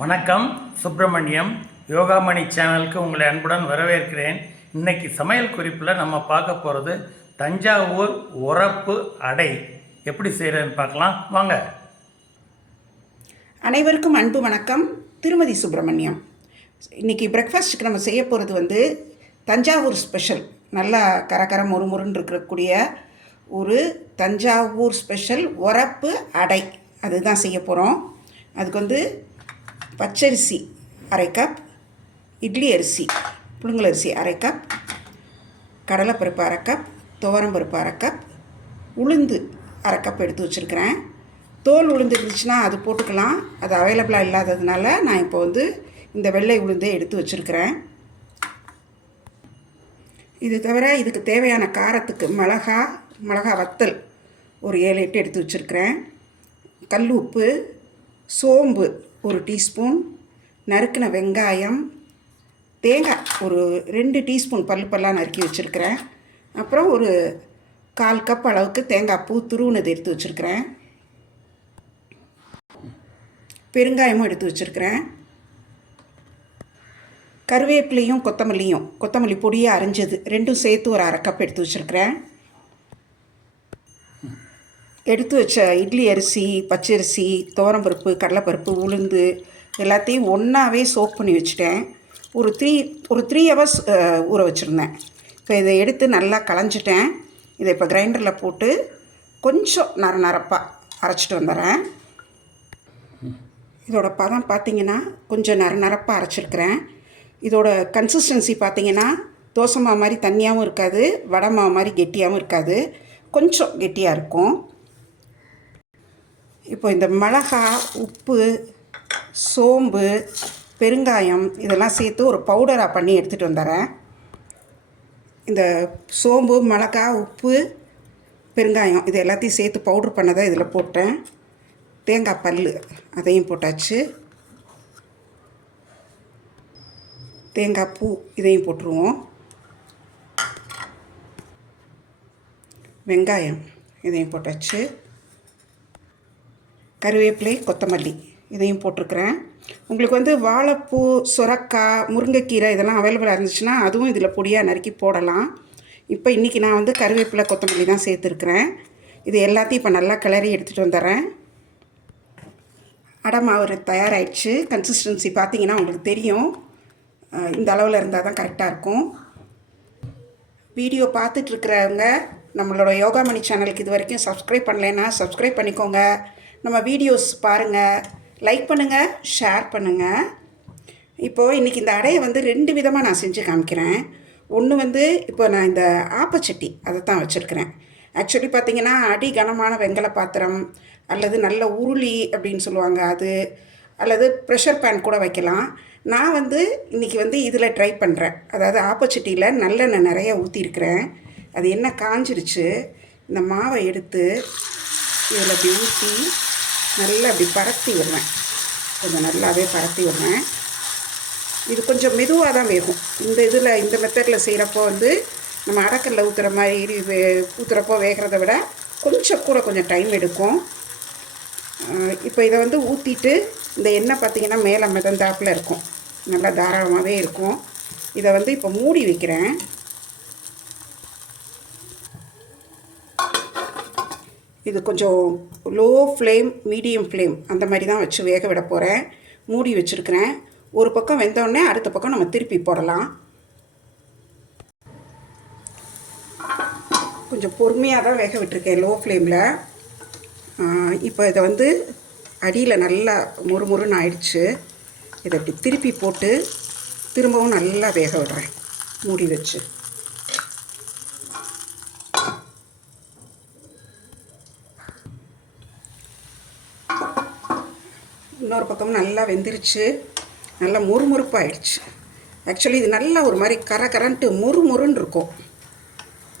வணக்கம். சுப்பிரமணியம் யோகாமணி சேனலுக்கு உங்களை அன்புடன் வரவேற்கிறேன். இன்னைக்கு சமையல் குறிப்பில் நம்ம பார்க்க போகிறது தஞ்சாவூர் உரப்பு அடை எப்படி செய்கிறேன்னு பார்க்கலாம் வாங்க. அனைவருக்கும் அன்பு வணக்கம். திருமதி சுப்பிரமணியம். இன்றைக்கி பிரேக்ஃபாஸ்ட்டுக்கு நம்ம செய்ய போகிறது தஞ்சாவூர் ஸ்பெஷல், நல்லா கரகர முறுமுறுன்னு இருக்கக்கூடிய ஒரு தஞ்சாவூர் ஸ்பெஷல் உரப்பு அடை. அதுதான் செய்ய போகிறோம். அதுக்கு பச்சரிசி அரை கப், இட்லி அரிசி புழுங்கலரிசி அரை கப், கடலைப்பருப்பு அரை கப், துவரம்பருப்பு அரை கப், உளுந்து அரை கப் எடுத்து வச்சுருக்கிறேன். தோல் உளுந்து இருந்துச்சுன்னா அது போட்டுக்கலாம். அது அவைலபிளாக இல்லாததுனால நான் இப்போ இந்த வெள்ளை உளுந்தை எடுத்து வச்சுருக்கிறேன். இது தவிர இதுக்கு தேவையான காரத்துக்கு மிளகா வத்தல் ஒரு 7-8 எடுத்து வச்சுருக்கிறேன். கல் உப்பு, சோம்பு ஒரு டீஸ்பூன், நறுக்கின வெங்காயம், தேங்காய் ஒரு 2 டீஸ்பூன் பல்லாக நறுக்கி வச்சுருக்கிறேன். அப்புறம் ஒரு 1/4 கப் அளவுக்கு தேங்காய் பூ துருவுனது எடுத்து வச்சுருக்கிறேன். பெருங்காயமும் எடுத்து வச்சுருக்கிறேன். கருவேப்பிலையும் கொத்தமல்லி பொடியை அரைஞ்சது ரெண்டும் சேர்த்து ஒரு 1/2 கப் எடுத்து வச்சுருக்கிறேன். எடுத்து வச்ச இட்லி அரிசி, பச்சரிசி, துவரம்பருப்பு, கடலைப்பருப்பு, உளுந்து எல்லாத்தையும் ஒன்றாவே சோக் பண்ணி வச்சுட்டேன். ஒரு 3 ஹவர்ஸ் ஊற வச்சுருந்தேன். இப்போ இதை எடுத்து நல்லா களைஞ்சிட்டேன். இதை இப்போ கிரைண்டரில் போட்டு கொஞ்சம் நரப்பாக அரைச்சிட்டு வந்துடுறேன். இதோட பதம் பார்த்திங்கன்னா கொஞ்சம் நரப்பாக அரைச்சிருக்கிறேன். இதோட கன்சிஸ்டன்சி பார்த்திங்கன்னா தோசை மாவு மாதிரி தண்ணியாகவும் இருக்காது, வடை மாவு மாதிரி கெட்டியாகவும் இருக்காது, கொஞ்சம் கெட்டியாக இருக்கும். இப்போ இந்த மிளகா, உப்பு, சோம்பு, பெருங்காயம் இதெல்லாம் சேர்த்து ஒரு பவுடராக பண்ணி எடுத்துகிட்டு வந்துடுறேன். இந்த சோம்பு, மிளகா, உப்பு, பெருங்காயம் இது எல்லாத்தையும் சேர்த்து பவுட்ரு பண்ணதை இதில் போட்டேன். தேங்காய் பல் அதையும் போட்டாச்சு. தேங்காய் பூ இதையும் போட்டுருவோம். வெங்காயம் இதையும் போட்டாச்சு. கருவேப்பிலை, கொத்தமல்லி இதையும் போட்டிருக்கிறேன். உங்களுக்கு வாழைப்பூ, சுரக்காய், முருங்கைக்கீரை இதெல்லாம் அவைலபிளாக இருந்துச்சுன்னா அதுவும் இதில் பொடியாக நறுக்கி போடலாம். இப்போ இன்றைக்கி நான் கருவேப்பிலை, கொத்தமல்லி தான் சேர்த்துருக்குறேன். இது எல்லாத்தையும் இப்போ நல்லா கிளறி எடுத்துகிட்டு வந்துடுறேன். அடை மாவு தயாராகிடுச்சு. கன்சிஸ்டன்சி பார்த்திங்கன்னா உங்களுக்கு தெரியும். இந்த அளவில் இருந்தால் தான் கரெக்டாக இருக்கும். வீடியோ பார்த்துட்ருக்கிறவங்க நம்மளோட யோகாமணி சேனலுக்கு இது வரைக்கும் சப்ஸ்கிரைப் பண்ணலைன்னா சப்ஸ்கிரைப் பண்ணிக்கோங்க. நம்ம வீடியோஸ் பாருங்கள், லைக் பண்ணுங்கள், ஷேர் பண்ணுங்கள். இப்போது இன்றைக்கி இந்த அடையை 2 விதமாக நான் செஞ்சு காமிக்கிறேன். ஒன்று இப்போ நான் இந்த ஆப்பச்சட்டி அதை தான் வச்சுருக்கிறேன். ஆக்சுவலி பார்த்திங்கன்னா அடி கனமான வெங்கல பாத்திரம் அல்லது நல்ல உருளி அப்படின்னு சொல்லுவாங்க அது, அல்லது ப்ரெஷர் பேன் கூட வைக்கலாம். நான் இன்றைக்கி இதில் ட்ரை பண்ணுறேன். அதாவது ஆப்பச்சட்டியில் நல்லெண்ணெய் நிறைய ஊற்றிருக்கிறேன். அது எண்ணெய் காஞ்சிருச்சு. இந்த மாவை எடுத்து இதில் அப்படி ஊற்றி நல்லா அப்படி பரத்தி விடுவேன். கொஞ்சம் நல்லாவே பரத்தி விடுவேன். இது கொஞ்சம் மெதுவாக தான் வேகும். இந்த மெத்தடில் செய்கிறப்போ நம்ம அடக்கல்ல ஊற்றுற மாதிரி ஊற்றுறப்போ வேகிறத விட கொஞ்சம் டைம் எடுக்கும். இப்போ இதை ஊற்றிட்டு இந்த எண்ணெய் பார்த்திங்கன்னா மேலே மிதந்தாப்பில் இருக்கும், நல்லா தாராளமாகவே இருக்கும். இதை இப்போ மூடி வைக்கிறேன். இது கொஞ்சம் லோ ஃப்ளேம், மீடியம் ஃப்ளேம் அந்த மாதிரி தான் வச்சு வேக விட போகிறேன். மூடி வச்சுருக்கிறேன். ஒரு பக்கம் வெந்தோடனே அடுத்த பக்கம் நம்ம திருப்பி போடலாம். கொஞ்சம் பொறுமையாக தான் வேக விட்டுருக்கேன் லோ ஃப்ளேமில். இப்போ இதை அடியில் நல்லா முறுமுறுன்னு ஆயிடுச்சு. இதை இப்படி திருப்பி போட்டு திரும்பவும் நல்லா வேக விடுறேன் மூடி வச்சு. இன்னொரு பக்கம் நல்லா வெந்துருச்சு, நல்லா முறுமுறுப்பாகிடுச்சு. ஆக்சுவலி இது நல்லா ஒரு மாதிரி கரண்ட்டு முறுமுறுன்னு இருக்கும்.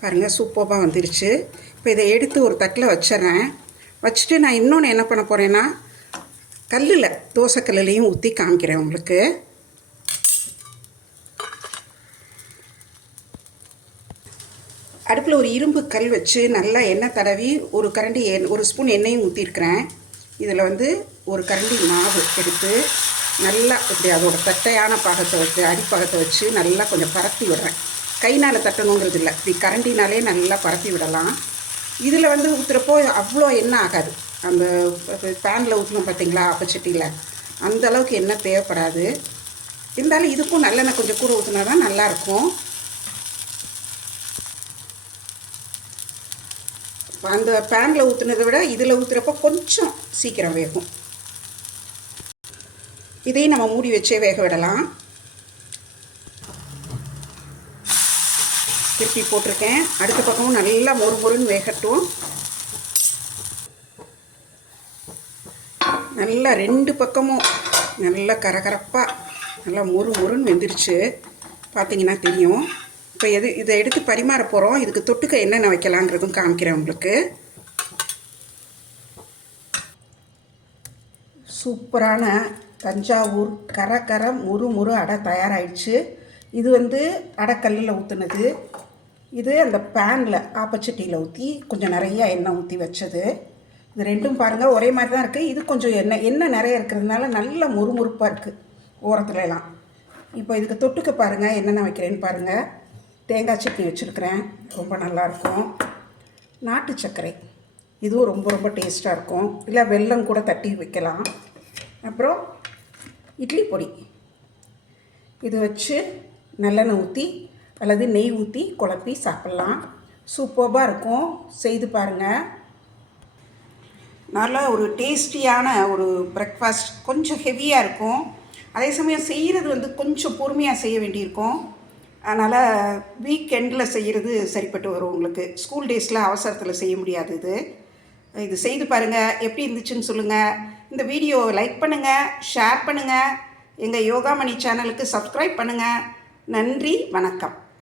பாருங்கள், சூப்பராக வந்துருச்சு. இப்போ இதை எடுத்து ஒரு தட்டில் வச்சிட்றேன். வச்சுட்டு நான் இன்னொன்று என்ன பண்ண போகிறேன்னா தோசைக்கல்லையும் ஊற்றி காமிக்கிறேன் உங்களுக்கு. அடுப்பில் ஒரு இரும்பு கல் வச்சு நல்லா எண்ணெய் தடவி ஒரு ஸ்பூன் எண்ணெயும் ஊற்றிருக்கிறேன். இதில் ஒரு கரண்டி மாவு எடுத்து நல்லா இப்படி அதோட தட்டையான பாகத்தை வச்சு அடிப்பாகத்தை வச்சு நல்லா கொஞ்சம் பரப்பி விடுறேன். கைனால் தட்டணுங்கிறது இல்லை, இப்படி கரண்டினாலே நல்லா பரப்பி விடலாம். இதில் வந்து ஊற்றுறப்போ அவ்வளோ எண்ணெய் ஆகாது. அந்த பேனில் ஊற்றணும் பார்த்தீங்களா, அப்பச்சட்டியில், அந்த அளவுக்கு எண்ணெய் தேவைப்படாது. இருந்தாலும் இதுக்கும் நல்லெண்ணெய் கொஞ்சம் கூட ஊற்றினா தான் நல்லாயிருக்கும். அந்த பேனில் ஊற்றுனதை விட இதில் ஊற்றுறப்போ கொஞ்சம் சீக்கிரம் வேகும். இதையும் நம்ம மூடி வச்சே வேக விடலாம். திருப்பி போட்டிருக்கேன். அடுத்த பக்கமும் நல்லா மொறுமொறுன்னு வேகட்டும். நல்லா 2 பக்கமும் நல்லா கரகரப்பாக நல்லா மொறுன்னு வெந்துருச்சு. பார்த்தீங்கன்னா தெரியும். இப்போ இதை எடுத்து பரிமாற போகிறோம். இதுக்கு தொட்டுக்க என்னென்ன வைக்கலாங்கிறதும் காமிக்கிறேன் உங்களுக்கு. சூப்பரான தஞ்சாவூர் கர முறு அடை தயாராகிடுச்சு. இது வந்து அடைக்கல்லில் ஊற்றுனது. இது அந்த பேனில் ஆப்பச்சட்டியில் ஊற்றி கொஞ்சம் நிறையா எண்ணெய் ஊற்றி வச்சது. இது ரெண்டும் பாருங்கள் ஒரே மாதிரி தான் இருக்குது. இது கொஞ்சம் எண்ணெய் நிறைய இருக்கிறதுனால நல்ல முறுமுறுப்பாக இருக்குது ஓரத்துலலாம். இப்போ இதுக்கு தொட்டுக்க பாருங்கள் என்னென்ன வைக்கிறேன்னு பாருங்கள். தேங்காய் சட்னி வச்சுருக்கிறேன், ரொம்ப நல்லாயிருக்கும். நாட்டு சர்க்கரை, இதுவும் ரொம்ப டேஸ்ட்டாக இருக்கும். இல்லை வெல்லம் கூட தட்டி வைக்கலாம். அப்புறம் இட்லி பொடி, இது வச்சு நல்லெண்ணெய் ஊற்றி அல்லது நெய் ஊற்றி குழப்பி சாப்பிட்லாம். சூப்பராக இருக்கும். செய்து பாருங்கள். நல்லா ஒரு டேஸ்டியான ஒரு பிரேக்ஃபாஸ்ட். கொஞ்சம் ஹெவியாக இருக்கும், அதே சமயம் செய்கிறது வந்து கொஞ்சம் பொறுமையாக செய்ய வேண்டியிருக்கும். அதனால் வீக்கெண்டில் செய்கிறது சரிப்பட்டு வரும் உங்களுக்கு. ஸ்கூல் டேஸில் அவசரத்தில் செய்ய முடியாது. இது செய்து பாருங்கள், எப்படி இருந்துச்சுன்னு சொல்லுங்கள். இந்த வீடியோவை லைக் பண்ணுங்கள், ஷேர் பண்ணுங்கள். எங்கள் யோகாமணி சேனலுக்கு சப்ஸ்கிரைப் பண்ணுங்கள். நன்றி, வணக்கம்.